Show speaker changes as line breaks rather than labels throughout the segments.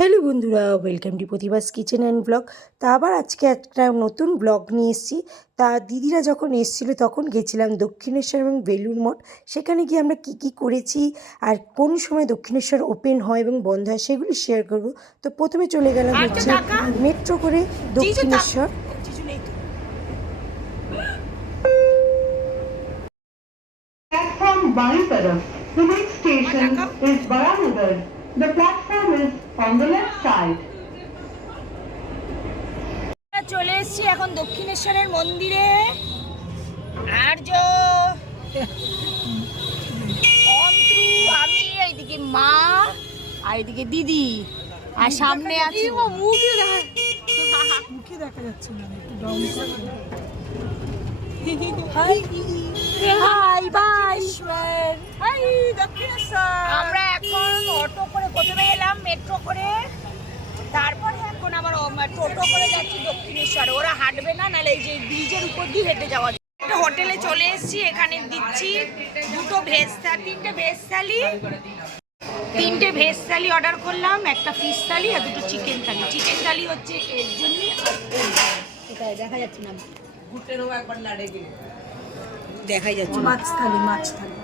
Hello বন্ধুরা welcome to Pratibha's kitchen and blog. তা আবার আজকে একটা নতুন ব্লগ নিয়ে এসেছি। তা দিদিরা যখন এসেছিল তখন গেছিলাম দক্ষিণেশ্বর এবং বেলুর মঠ। সেখানে গিয়ে আমরা কি কি করেছি আর কোন সময় দক্ষিণেশ্বর ওপেন হয় এবং বন্ধ হয় সেগুলি শেয়ার করব। তো প্রথমে চলে গেলাম হচ্ছে মেট্রো করে Dakshineswar.
The next station is Baranagar. The platform is on the left side.
আমরা চলে এসেছি এখন দক্ষিণেশ্বরের মন্দিরে। আর্য! অন্ত্রু আমি এইদিকে মা আর এইদিকে দিদি। আর সামনে আছে মুখে
মুখে দেখা যাচ্ছে না একটু ডাউন
হাই বাই হাই দক্ষিণেশ্বর আমরা এখন অটো করে প্রথমে এলাম মেট্রো করে। তারপরে এখন আবার টোটো করে যাচ্ছি দক্ষিণেশ্বরে। ওরা হাঁটবে না নাহলে এই যে ব্রিজের উপর দিয়ে হেঁটে যাওয়া একটা হোটেলে চলে এসেছি এখানে দিচ্ছি দুটো ভেজ থালি তিনটে ভেজ থালি তিনটে ভেজ থালি অর্ডার করলাম একটা ফিশ থালি আর দুটো চিকেন থালি চিকেন থালি হচ্ছে এর জন্য দেখা যাচ্ছে না। দেখাই যাচ্ছে
মাছ থালি মাছ থালি।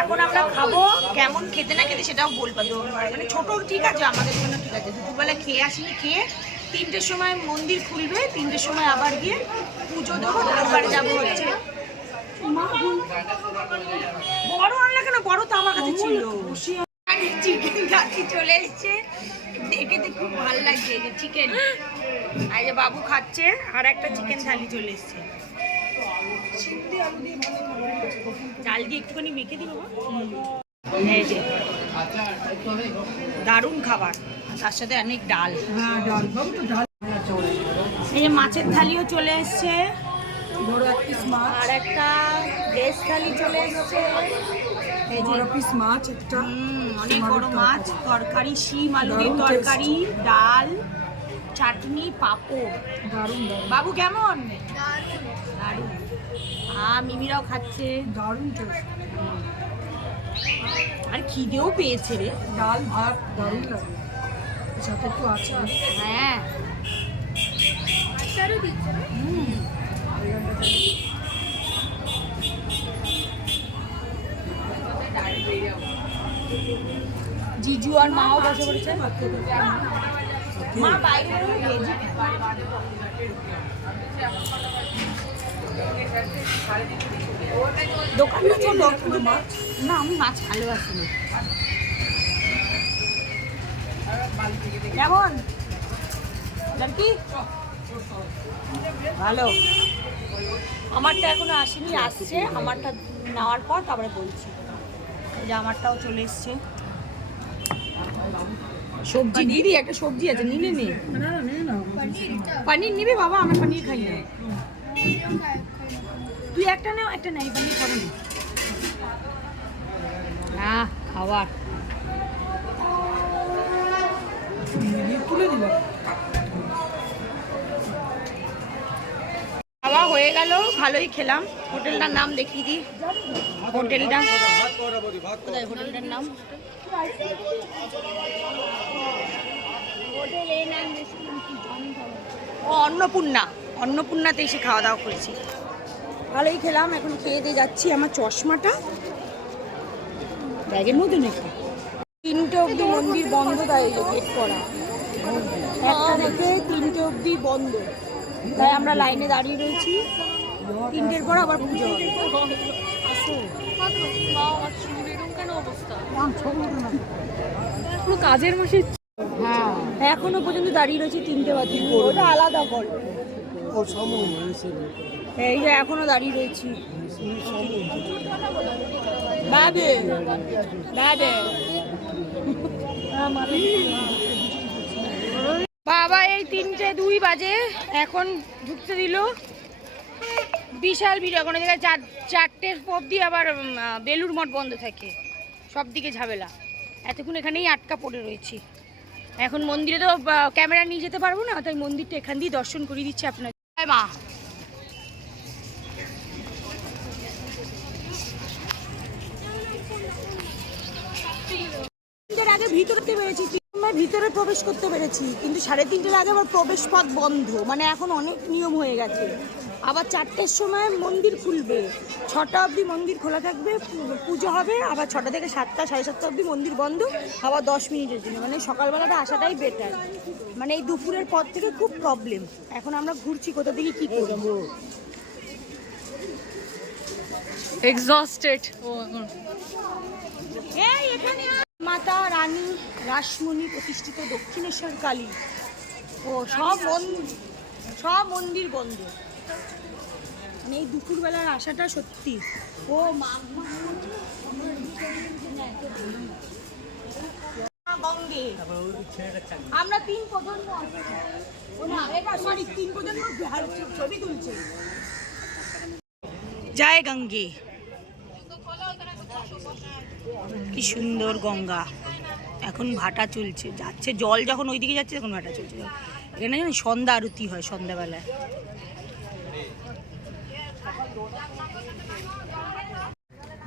এখন আমরা খাব কেমন খেতে না খেতে সেটাও বলব। তো মানে ছোট ঠিক আছে আমাদের জন্য ঠিক আছে। দুপুরবেলা খেয়ে আসিনি খেয়ে তিনটের সময় মন্দির খুলবে তিনটের সময় আবার গিয়ে পুজো দেবো তারপরে যাব হচ্ছে। বড় আনলে কেন? বড় তো আমার কাছে ছিল। চিকেন কাকি চলে এসছে। দেখে তো খুব ভালো লাগছে চিকেন আর যে বাবু খাচ্ছে আর একটা চিকেন থালি চলে এসছে। চাল দিয়ে একটুখানি মেখে দিই বাবা? এই যে দারুণ খাবার। তার সাথে অনেক ডাল।
হ্যাঁ ডাল। ডাল
এই যে মাছের থালিও চলে এসছে। আর একটা ভেজ থালি চলে এসছে। এই যে
পিস মাছ একটা।
অনেক বড় মাছ তরকারি শিম আলু তরকারি ডাল। চাটনি পাঁপড়।
দারুণ
বাবু কেমন? দারুণ। হ্যাঁ মিমিরাও খাচ্ছে।
দারুণ টেস্ট
আর খিদেও পেয়েছে রে।
ডাল ভাত দারুণ লাগে। সাথে একটু আছে।
হ্যাঁ। হুম। জিজু আর মাও বসে পড়েছে। মাছ না আমি মাছ ভালোবাসি না। কেমন? কি? ভালো। আমারটা এখনও আসেনি, আসছে। আমারটা নেওয়ার পর তারপরে বলছি। যে আমারটাও চলে এসছে। সবজি দিদি একটা সবজি আছে নিলে নে।
না না
পানির নিবি বাবা আমরা পানির খাই না। তুই একটা নেও একটা নেই পানির খাব না। না খাবার। খাওয়া হয়ে গেল ভালোই খেলাম। হোটেলটার নাম দেখিয়ে দিই হোটেলটা। হোটেলটার নাম। অন্নপূর্ণা। অন্নপূর্ণাতে এসে খাওয়া দাওয়া করেছি। ভালোই খেলাম এখন খেয়ে দিয়ে যাচ্ছি আমার চশমাটা। ব্যাগের মধ্যে নাকি তিনটে অবধি মন্দির বন্ধ তাই গেট করা। একটা থেকে তিনটে অবধি বন্ধ। তাই আমরা লাইনে দাঁড়িয়ে রয়েছি। তিনটের পর আবার পুজো হবে।
কাজের মাসে
এখনও পর্যন্ত দাঁড়িয়ে রয়েছি তিনটে বাজে ওটা আলাদা গল্প এই যে এখনও দাঁড়িয়ে রয়েছি। বাবে বাবে বাবা এই তিনটে দুই বাজে। এখন ঢুকতে দিল। বিশাল ভিড় এখন জায়গায় চার চারটে অবধি আবার বেলুর মঠ বন্ধ থাকে। সব দিকে ঝামেলা। এতক্ষণ এখানেই আটকা পড়ে রয়েছি। এখন মন্দিরে তো ক্যামেরা নিয়ে যেতে পারব না তাই মন্দিরটা এখান দিয়ে দর্শন করিয়ে দিচ্ছে আপনার জয় মা। ভিতরতে পেরেছি সময় ভিতরে প্রবেশ করতে পেরেছি কিন্তু সাড়ে তিনটের আগে আবার প্রবেশ পথ বন্ধ মানে এখন অনেক নিয়ম হয়ে গেছে। আবার চারটের সময় মন্দির খুলবে। ছটা অবধি মন্দির খোলা থাকবে পুজো হবে আবার ছটা থেকে সাতটা সাড়ে সাতটা অবধি মন্দির বন্ধ আবার দশ মিনিটের জন্য। মানে সকালবেলাটা আসাটাই বেটার মানে এই দুপুরের পর থেকে খুব প্রবলেম এখন আমরা ঘুরছি কোথা থেকে কী করব।
এক্সস্টেড ও এখন।
এই মাতা রানী রাসমণি প্রতিষ্ঠিত দক্ষিণেশ্বর কালী। ও সব মন্দির সব মন্দির বন্ধ। মানে এই দুপুরবেলার আশাটা সত্যি। ও আমরা তিন প্রজন্ম তিন জয় গঙ্গে। কি সুন্দর গঙ্গা। এখন ভাটা চলছে। যাচ্ছে, জল যখন ওইদিকে যাচ্ছে, তখন ভাটা চলছে। এখানে সন্ধ্যা আরতি হয় সন্ধ্যাবেলায়।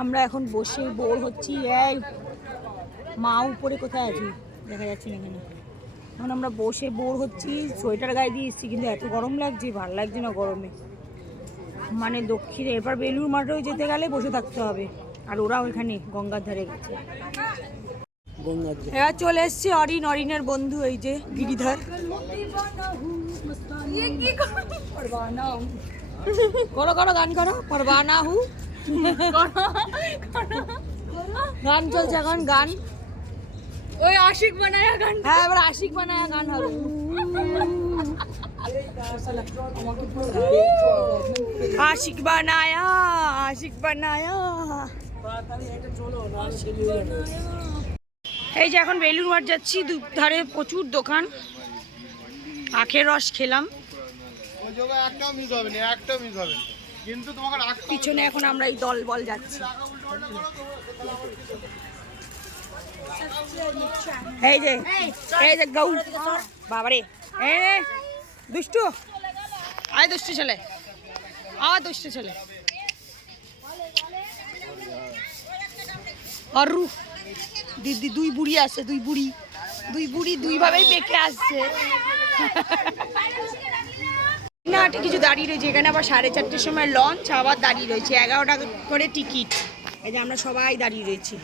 আমরা এখন বসে বোর হচ্ছি এই মা উপরে কোথায় আছি? দেখা যাচ্ছে না এখানে। এখন আমরা বসে বোর হচ্ছি সোয়েটার গায়ে দিয়ে এসেছি কিন্তু এত গরম লাগছে ভালো লাগছে না গরমে। মানে দক্ষিণে এবার বেলুর মাঠেও যেতে গেলে বসে থাকতে হবে আর ওরাও ওইখানে গঙ্গার ধারে গেছে। এবার চলে এসছে অরিন অরিনের বন্ধু এই যে গিরিধর। করো করো গান করো। পরবানা হু গান চলছে এখন গান।
ওই আশিক বানায়া গান।
হ্যাঁ এবার আশিক বানায় গান হবে। আশিক বানায়া আশিক বানায়া। এই যে এখন বেলুর মাঠ যাচ্ছি ধারে প্রচুর দোকান। আখের রস খেলাম।
একটাও মিস হবে না একটাও মিস হবে। কিন্তু তোমাকে রাখতে
পিছনে এখন আমরা এই দল বল যাচ্ছি। এই যে এই যে গৌ। বাবারে। এ দুষ্টু। আয় দুষ্টু ছেলে। আয় দুষ্টু ছেলে। অরু। দিদি দুই বুড়ি আছে দুই বুড়ি। দুই বুড়ি দুই ভাবেই বেঁকে আসছে। না কিছু দাঁড়িয়ে রয়েছে। এখানে আবার সাড়ে চারটের সময় লঞ্চ আবার দাঁড়িয়ে রয়েছে। এগারোটা করে টিকিট এই যে আমরা সবাই দাঁড়িয়ে রয়েছি।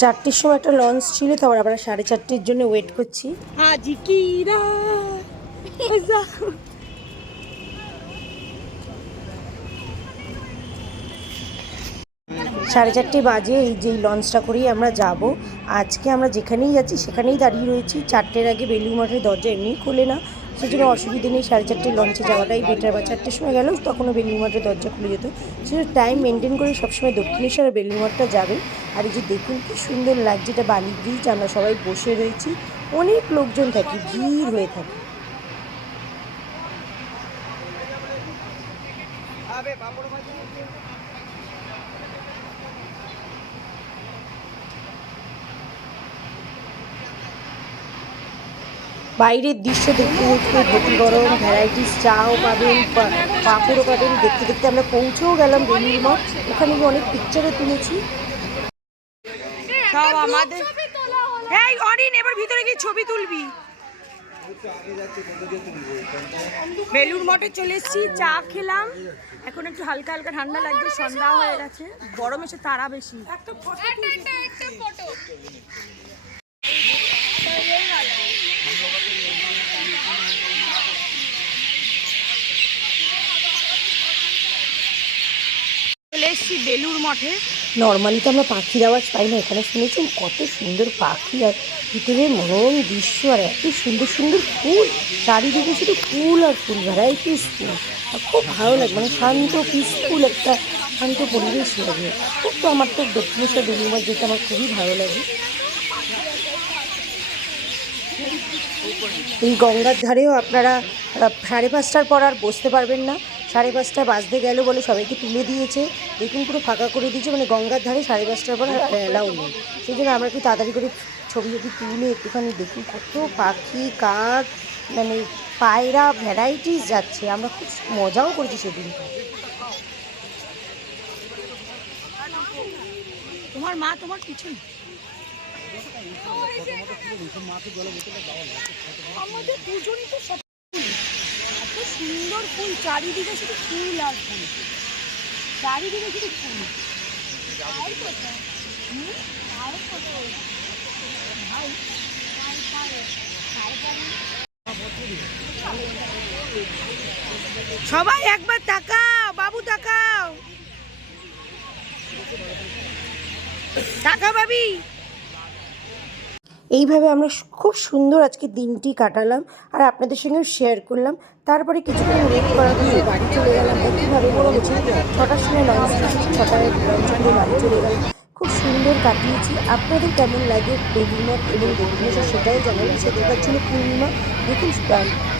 চারটের সময় একটা লঞ্চ ছিল তারপর আমরা সাড়ে চারটের জন্য ওয়েট করছি।
আজি কি
সাড়ে চারটে বাজে এই যে লঞ্চটা করেই আমরা যাব। আজকে আমরা যেখানেই যাচ্ছি সেখানেই দাঁড়িয়ে রয়েছি। চারটের আগে বেলুর মাঠের দরজা এমনিই খোলে না। সেজন্য অসুবিধে নেই, সাড়ে চারটে লঞ্চে যাওয়াটাই বেটার বা চারটের সময় গেলেও তখনও বেলুড় মাঠের দরজা খুলে যেত। সেজন্য টাইম মেনটেন করে সবসময় দক্ষিণেশ্বর বেলুড় মঠটা যাবেন। আর এই যে দেখুন কি সুন্দর লাগছে, এটা বালি ব্রিজ আমরা সবাই বসে রয়েছি। অনেক লোকজন থাকি, ভিড় হয়ে থাকে। বাইরের দৃশ্য দেখতে দেখতে ভেটি গরম ভ্যারাইটিস চাও পাবেন পাঁপড়ও পাবেন। দেখতে দেখতে আমরা পৌঁছেও গেলাম বেলুর মঠ। ওখানে গিয়ে অনেক পিকচারও তুলেছি।
সব আমাদের এই অরিন এবার ভিতরে গিয়ে ছবি তুলবি। বেলুর মঠে চলে এসেছি চা খেলাম। এখন একটু হালকা হালকা ঠান্ডা লাগছে সন্ধ্যা হয়ে গেছে। গরম এসে তারা বেশি। চলে এসেছি বেলুর মঠে?
নর্মালি তো আমরা পাখির আওয়াজ পাই না, এখানে শুনেছেন কত সুন্দর পাখি আর ভিতরে মনোরম দৃশ্য আর এত সুন্দর সুন্দর ফুল। চারিদিকে শুধু ফুল আর ফুল ভ্যারাইটিস ফুল। আর খুব ভালো লাগে মানে শান্ত পিসফুল একটা শান্ত পরিবেশ লাগে। খুব তো আমার তো দক্ষিণেশ্বর বেলুমার যেতে আমার খুবই ভালো লাগে। এই গঙ্গার ধারেও আপনারা সাড়ে পাঁচটার পর আর বসতে পারবেন না। সাড়ে পাঁচটা বাজতে গেল বলে সবাইকে তুলে দিয়েছে। দেখুন পুরো ফাঁকা করে দিয়েছে মানে গঙ্গার ধারে সাড়ে পাঁচটার পর অ্যালাউ নেই। সেই জন্য আমরা একটু তাড়াতাড়ি করে ছবি যদি তুলে একটুখানি দেখুন কত পাখি কাক মানে পায়রা ভ্যারাইটিস যাচ্ছে। আমরা খুব মজাও করেছি সেদিন।
তোমার মা তোমার পিছনে আমাদের দুজনই তো সব। এত সুন্দর ফুল, চারিদিকে শুধু ফুল আর ফুল। চারিদিকে শুধু ফুল। সবাই একবার তাকাও, বাবু তাকাও। তাকা বাবি।
এইভাবে আমরা খুব সুন্দর আজকে দিনটি কাটালাম আর আপনাদের সঙ্গেও শেয়ার করলাম। তারপরে কিছুক্ষণ ওয়েট করার জন্য বাড়ি চলে গেলাম। বলেছি, ছটার সময় লঞ্চ ছটায় লঞ্চ বাড়ি চলে গেলাম। খুব সুন্দর কাটিয়েছি। আপনাদের কেমন লাগে বেলুমঠ এবং দক্ষিণেশ্বর সেটাও জানাবেন। সেদিনকার ছিল পূর্ণিমা। দেখুন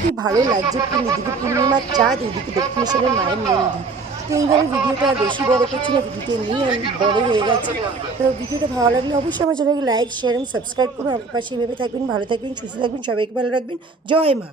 কি ভালো লাগছে। এদিকে পূর্ণিমার চাঁদ, এদিকে দক্ষিণেশ্বরের মায়ের মন্দির। তো এইভাবে ভিডিওটা বেশি বড় করছি না ভিডিওটা নিয়ে আমি বড় হয়ে গেছে। তো ভিডিওটা ভালো লাগলে অবশ্যই আমার চ্যানেলকে লাইক শেয়ার এবং সাবস্ক্রাইব করুন। আমার পাশে এইভাবে থাকবেন, ভালো থাকবেন, সুস্থ থাকবেন, সবাইকে ভালো রাখবেন। জয় মা।